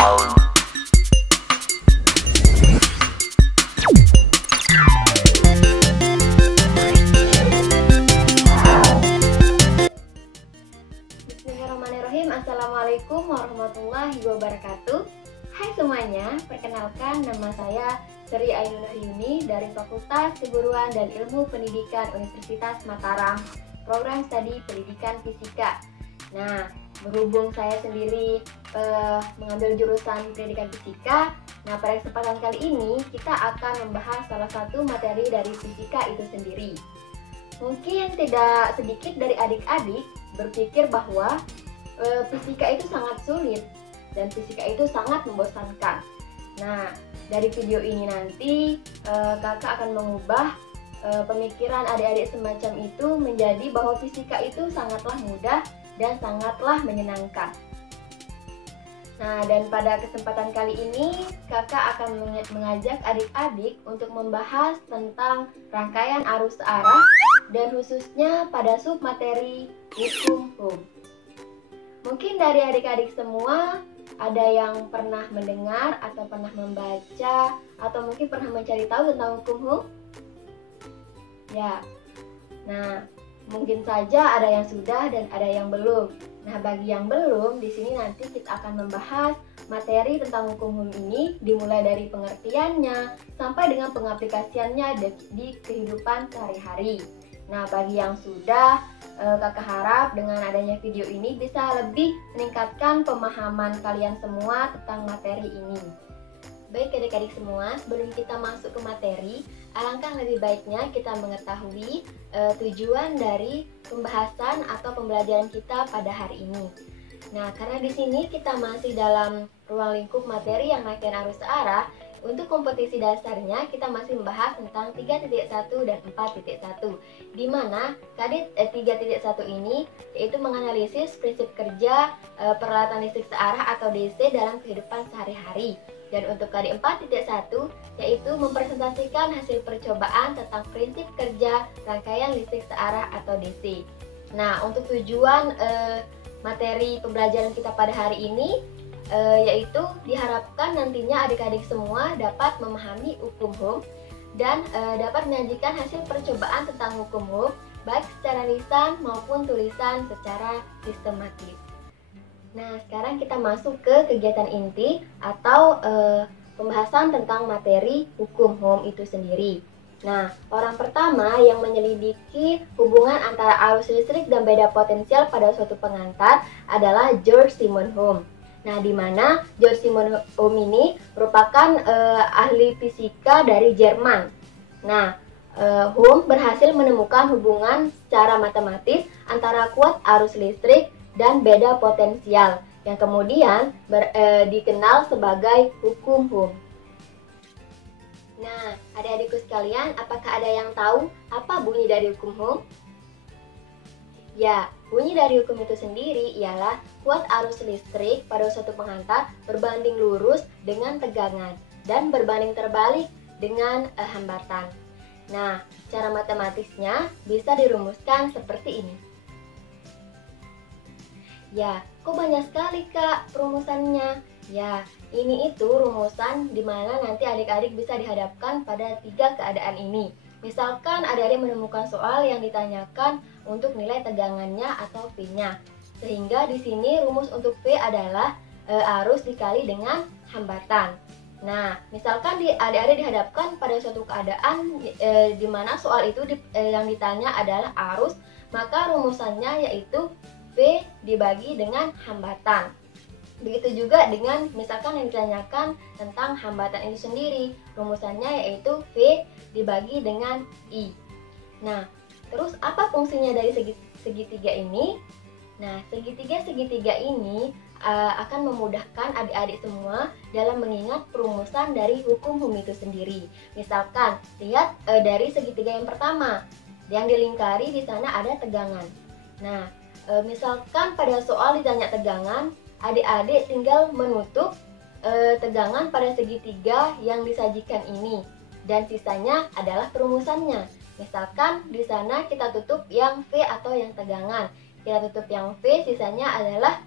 Bismillahirrahmanirrahim. Assalamualaikum warahmatullahi wabarakatuh. Hai semuanya, perkenalkan nama saya Sri Ainun Hyuni dari Fakultas Keguruan dan Ilmu Pendidikan Universitas Mataram, program studi Pendidikan Fisika. Nah, berhubung saya sendiri mengambil jurusan Pendidikan Fisika, nah pada kesempatan kali ini kita akan membahas salah satu materi dari fisika itu sendiri. Mungkin tidak sedikit dari adik-adik berpikir bahwa fisika itu sangat sulit dan fisika itu sangat membosankan. Nah, dari video ini nanti kakak akan mengubah pemikiran adik-adik semacam itu menjadi bahwa fisika itu sangatlah mudah dan sangatlah menyenangkan. Nah, dan pada kesempatan kali ini kakak akan mengajak adik-adik untuk membahas tentang rangkaian arus arah dan khususnya pada submateri hukum Ohm. Mungkin dari adik-adik semua ada yang pernah mendengar atau pernah membaca atau mungkin pernah mencari tahu tentang hukum Ohm? Ya. Nah, mungkin saja ada yang sudah dan ada yang belum. Nah, bagi yang belum, di sini nanti kita akan membahas materi tentang hukum Ohm ini dimulai dari pengertiannya sampai dengan pengaplikasiannya di kehidupan sehari-hari. Nah, bagi yang sudah, kakak harap dengan adanya video ini bisa lebih meningkatkan pemahaman kalian semua tentang materi ini. Baik adik-adik semua, sebelum kita masuk ke materi, alangkah lebih baiknya kita mengetahui tujuan dari pembahasan atau pembelajaran kita pada hari ini. Nah, karena di sini kita masih dalam ruang lingkup materi yang rangkaian arus arah, untuk kompetisi dasarnya kita masih membahas tentang 3.1 dan 4.1, di mana KD 3.1 ini yaitu menganalisis prinsip kerja peralatan listrik searah atau DC dalam kehidupan sehari-hari. Dan untuk KD 4.1 yaitu mempresentasikan hasil percobaan tentang prinsip kerja rangkaian listrik searah atau DC. Nah, untuk tujuan materi pembelajaran kita pada hari ini yaitu diharapkan nantinya adik-adik semua dapat memahami hukum Ohm dan dapat menyajikan hasil percobaan tentang hukum Ohm baik secara lisan maupun tulisan secara sistematis. Nah, sekarang kita masuk ke kegiatan inti atau pembahasan tentang materi hukum Ohm itu sendiri. Nah, orang pertama yang menyelidiki hubungan antara arus listrik dan beda potensial pada suatu pengantar adalah George Simon Ohm. Nah, di mana George Simon Ohm ini merupakan ahli fisika dari Jerman. Nah, Ohm berhasil menemukan hubungan secara matematis antara kuat arus listrik dan beda potensial yang kemudian dikenal sebagai hukum Ohm. Nah, adik-adikku sekalian, apakah ada yang tahu apa bunyi dari hukum Ohm? Ya, bunyi dari hukum itu sendiri ialah kuat arus listrik pada suatu penghantar berbanding lurus dengan tegangan dan berbanding terbalik dengan hambatan. Nah, cara matematisnya bisa dirumuskan seperti ini. Ya, kok banyak sekali Kak perumusannya? Ya, ini itu rumusan di mana nanti adik-adik bisa dihadapkan pada 3 keadaan ini. Misalkan adik-adik menemukan soal yang ditanyakan untuk nilai tegangannya atau V-nya. Sehingga di sini rumus untuk V adalah arus dikali dengan hambatan. Nah, misalkan adik-adik dihadapkan pada suatu keadaan di mana soal itu yang ditanya adalah arus, maka rumusannya yaitu V dibagi dengan hambatan. Begitu juga dengan misalkan yang ditanyakan tentang hambatan itu sendiri, rumusannya yaitu V dibagi dengan I. Nah, terus apa fungsinya dari segitiga ini? Nah, segitiga ini akan memudahkan adik-adik semua dalam mengingat perumusan dari hukum Ohm itu sendiri. Misalkan, lihat dari segitiga yang pertama, yang dilingkari di sana ada tegangan. Nah, misalkan pada soal ditanya tegangan, adik-adik tinggal menutup tegangan pada segitiga yang disajikan ini dan sisanya adalah perumusannya. Misalkan di sana kita tutup yang V atau yang tegangan, kita tutup yang V, sisanya adalah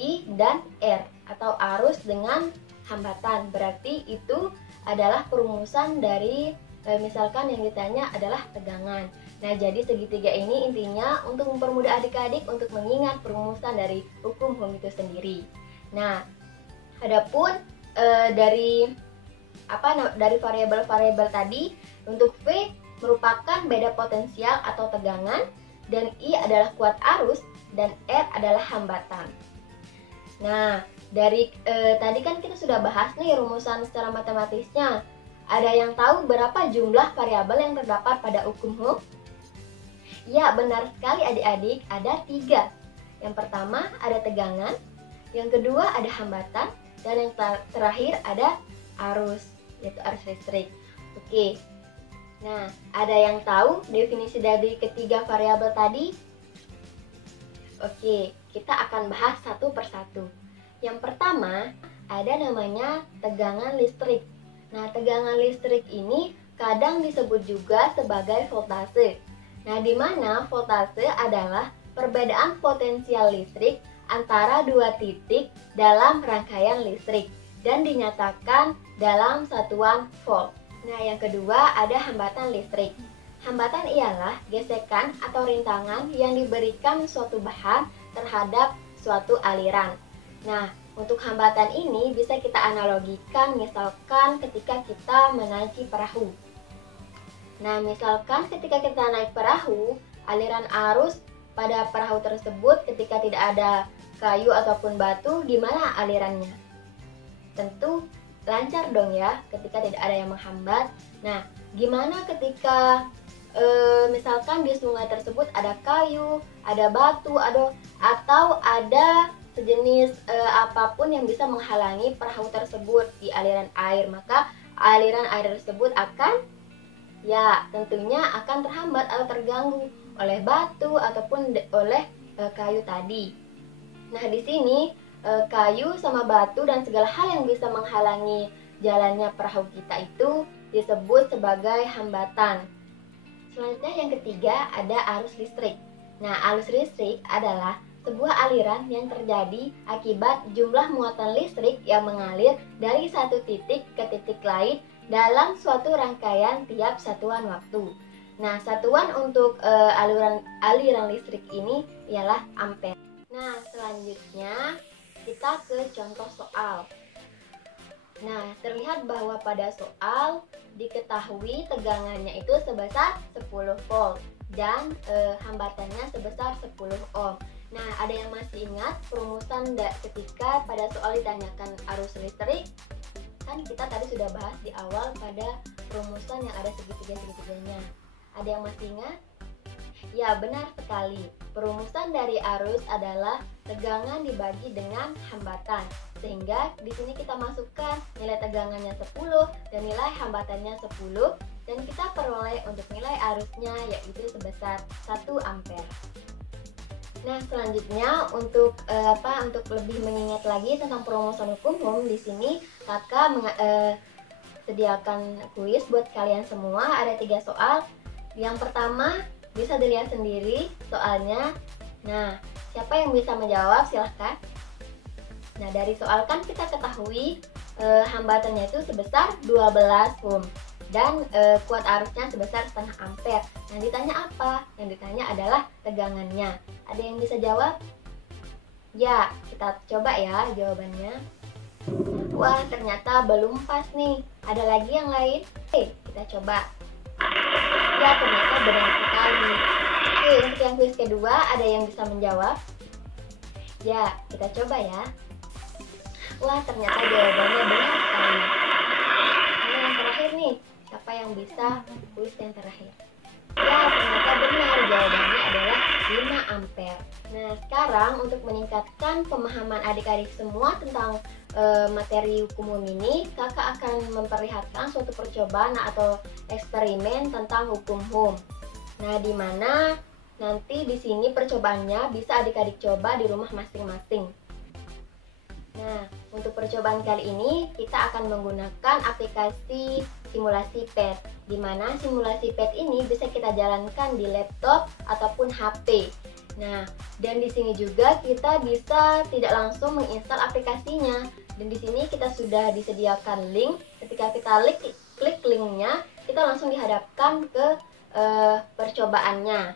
I dan R atau arus dengan hambatan. Berarti itu adalah perumusan dari misalkan yang ditanya adalah tegangan. Nah, jadi segitiga ini intinya untuk mempermudah adik-adik untuk mengingat perumusan dari hukum Ohm itu sendiri. Nah, adapun dari variabel-variabel tadi, untuk V merupakan beda potensial atau tegangan, dan I adalah kuat arus, dan R adalah hambatan. Nah, dari tadi kan kita sudah bahas nih rumusan secara matematisnya. Ada yang tahu berapa jumlah variabel yang terdapat pada hukum Ohm? Ya, benar sekali adik-adik, ada 3. Yang pertama ada tegangan, yang kedua ada hambatan, dan yang terakhir ada arus, yaitu arus listrik. Oke, nah ada yang tahu definisi dari ketiga variabel tadi? Oke, kita akan bahas satu persatu. Yang pertama ada namanya tegangan listrik. Nah, tegangan listrik ini kadang disebut juga sebagai voltase. Nah, di mana voltase adalah perbedaan potensial listrik antara dua titik dalam rangkaian listrik dan dinyatakan dalam satuan volt. Nah, yang kedua ada hambatan listrik. Hambatan ialah gesekan atau rintangan yang diberikan suatu bahan terhadap suatu aliran. Nah, untuk hambatan ini bisa kita analogikan misalkan ketika kita menaiki perahu. Nah, misalkan ketika kita naik perahu, aliran arus pada perahu tersebut ketika tidak ada kayu ataupun batu, gimana alirannya? Tentu lancar dong ya, ketika tidak ada yang menghambat. Nah, gimana ketika misalkan di sungai tersebut ada kayu, ada batu, atau ada sejenis apapun yang bisa menghalangi perahu tersebut di aliran air, maka aliran air tersebut tentunya akan terhambat atau terganggu oleh batu ataupun oleh kayu tadi. Nah, di sini kayu sama batu dan segala hal yang bisa menghalangi jalannya perahu kita itu disebut sebagai hambatan. Selanjutnya yang ketiga ada arus listrik. Nah, arus listrik adalah sebuah aliran yang terjadi akibat jumlah muatan listrik yang mengalir dari satu titik ke titik lain dalam suatu rangkaian tiap satuan waktu. Nah, satuan untuk aliran listrik ini ialah ampere. Nah, selanjutnya kita ke contoh soal. Nah, terlihat bahwa pada soal diketahui tegangannya itu sebesar 10 volt dan hambatannya sebesar 10 ohm. Nah, ada yang masih ingat perumusan ketika pada soal ditanyakan arus listrik? Kan kita tadi sudah bahas di awal pada perumusan yang ada segitiga-segitiganya. Ada yang masih ingat? Ya, benar sekali. Perumusan dari arus adalah tegangan dibagi dengan hambatan. Sehingga di sini kita masukkan nilai tegangannya 10 dan nilai hambatannya 10, dan kita peroleh untuk nilai arusnya yaitu sebesar 1 ampere. Nah, selanjutnya untuk lebih mengingat lagi tentang perumusan hukum Ohm, di sini Kakak sediakan kuis buat kalian semua. Ada 3 soal. Yang pertama bisa dilihat sendiri soalnya. Nah, siapa yang bisa menjawab silahkan. Nah, dari soal kan kita ketahui hambatannya itu sebesar 12 ohm dan kuat arusnya sebesar setengah ampere. Yang ditanya apa? Yang ditanya adalah tegangannya. Ada yang bisa jawab? Ya, kita coba ya jawabannya. Wah, ternyata belum pas nih. Ada lagi yang lain? Oke, kita coba. Ya, ternyata benar sekali. Oke, untuk yang kuis kedua, ada yang bisa menjawab? Ya, kita coba ya. Wah, ternyata jawabannya benar sekali. Nah, yang terakhir nih, siapa yang bisa kuis yang terakhir? Ya, ternyata benar, jawabannya adalah 5 ampere. Nah, sekarang untuk meningkatkan pemahaman adik-adik semua tentang materi hukum Ohm ini, Kakak akan memperlihatkan suatu percobaan atau eksperimen tentang hukum Ohm. Nah, di mana nanti di sini percobaannya bisa adik-adik coba di rumah masing-masing. Nah, untuk percobaan kali ini kita akan menggunakan aplikasi simulasi PET, di mana simulasi PET ini bisa kita jalankan di laptop ataupun HP. Nah, dan di sini juga kita bisa tidak langsung menginstal aplikasinya. Dan di sini kita sudah disediakan link. Ketika kita klik linknya, kita langsung dihadapkan ke percobaannya.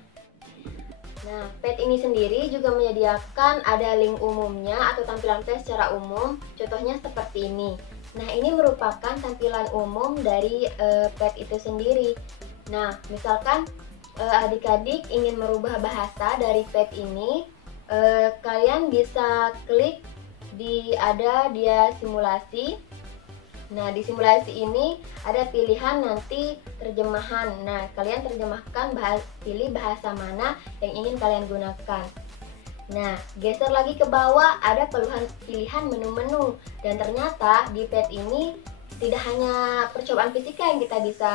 Nah, pet ini sendiri juga menyediakan ada link umumnya atau tampilan pet secara umum. Contohnya seperti ini. Nah, ini merupakan tampilan umum dari pet itu sendiri. Nah, misalkan adik-adik ingin merubah bahasa dari pet ini, kalian bisa klik dia simulasi. Nah, di simulasi ini ada pilihan nanti terjemahan. Nah, kalian terjemahkan pilih bahasa mana yang ingin kalian gunakan. Nah, geser lagi ke bawah ada pilihan menu-menu. Dan ternyata di pet ini tidak hanya percobaan fisika yang kita bisa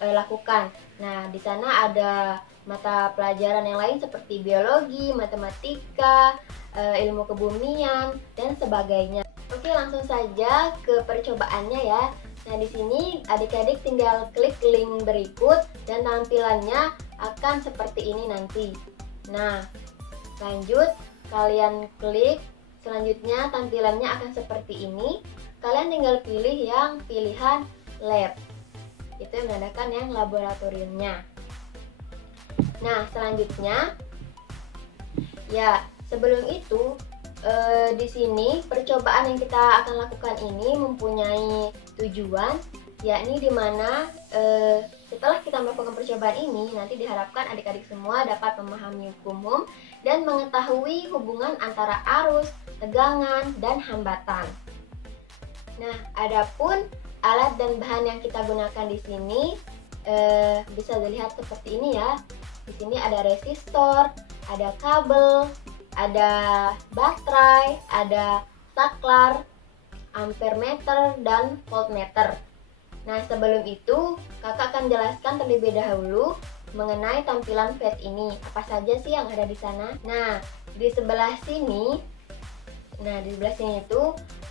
lakukan. Nah, di sana ada mata pelajaran yang lain seperti biologi, matematika, ilmu kebumian, dan sebagainya. Oke, langsung saja ke percobaannya ya. Nah, di sini adik-adik tinggal klik link berikut dan tampilannya akan seperti ini nanti. Nah, lanjut, kalian klik. Selanjutnya tampilannya akan seperti ini. Kalian tinggal pilih yang pilihan lab. Itu yang menandakan yang laboratoriumnya. Nah, selanjutnya ya, sebelum itu di sini percobaan yang kita akan lakukan ini mempunyai tujuan, yakni dimana setelah kita melakukan percobaan ini nanti diharapkan adik-adik semua dapat memahami hukum dan mengetahui hubungan antara arus, tegangan, dan hambatan. Nah, adapun alat dan bahan yang kita gunakan di sini bisa dilihat seperti ini ya. Di sini ada resistor, ada kabel, ada baterai, ada saklar, ampermeter, dan voltmeter. Nah, sebelum itu kakak akan jelaskan terlebih dahulu mengenai tampilan pet ini. Apa saja sih yang ada di sana? Nah, di sebelah sini,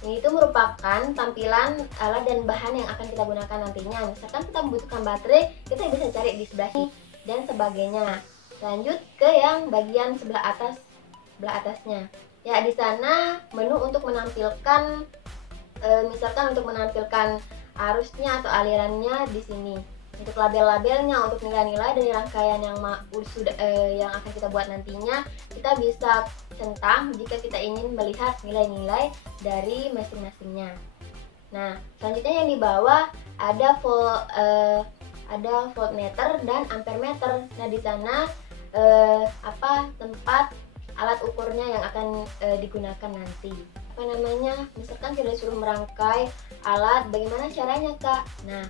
itu merupakan tampilan alat dan bahan yang akan kita gunakan nantinya. Misalkan kita membutuhkan baterai, kita bisa cari di sebelah sini dan sebagainya. Lanjut ke yang bagian sebelah atasnya. Ya, di sana menu untuk menampilkan misalkan untuk menampilkan arusnya atau alirannya di sini. Untuk label-labelnya, untuk nilai-nilai dari rangkaian yang akan kita buat nantinya, kita bisa centang jika kita ingin melihat nilai-nilai dari masing-masingnya. Nah, selanjutnya yang di bawah ada voltmeter dan ampermeter. Nah, di sana tempat alat ukurnya yang akan digunakan nanti. Misalkan kita disuruh merangkai alat, bagaimana caranya, Kak? Nah,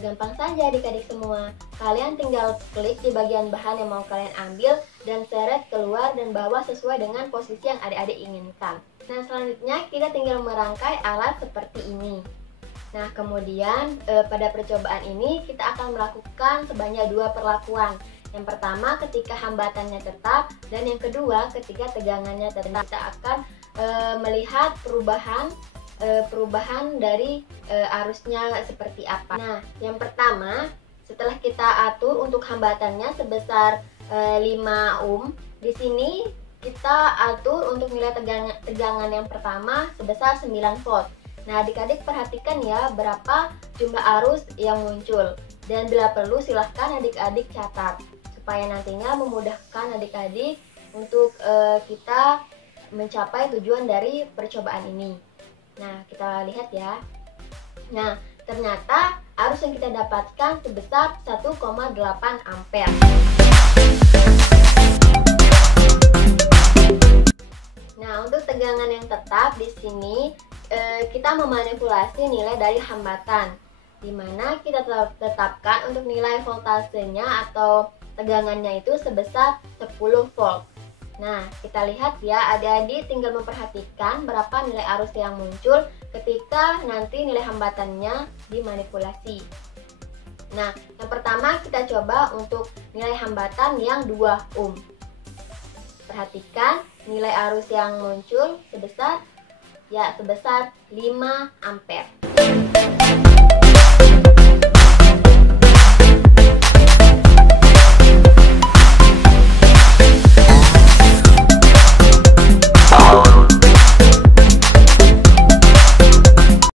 gampang saja adik-adik semua. Kalian tinggal klik di bagian bahan yang mau kalian ambil dan seret keluar dan bawa sesuai dengan posisi yang adik-adik inginkan. Nah, selanjutnya kita tinggal merangkai alat seperti ini. Nah, kemudian pada percobaan ini kita akan melakukan sebanyak 2 perlakuan. Yang pertama ketika hambatannya tetap, dan yang kedua ketika tegangannya tetap. Kita akan melihat perubahan dari arusnya seperti apa. Nah, yang pertama setelah kita atur untuk hambatannya sebesar 5 ohm, di sini kita atur untuk nilai tegangan yang pertama sebesar 9 volt. Nah, adik-adik perhatikan ya berapa jumlah arus yang muncul. Dan bila perlu silahkan adik-adik catat supaya nantinya memudahkan adik-adik untuk kita mencapai tujuan dari percobaan ini. Nah, kita lihat ya. Nah, ternyata arus yang kita dapatkan sebesar 1,8 ampere. Nah, untuk tegangan yang tetap di sini kita memanipulasi nilai dari hambatan, di mana kita tetapkan untuk nilai voltasenya atau tegangannya itu sebesar 10 volt. Nah, kita lihat ya, adik-adik tinggal memperhatikan berapa nilai arus yang muncul ketika nanti nilai hambatannya dimanipulasi. Nah, yang pertama kita coba untuk nilai hambatan yang 2 ohm. Perhatikan nilai arus yang muncul sebesar 5 ampere.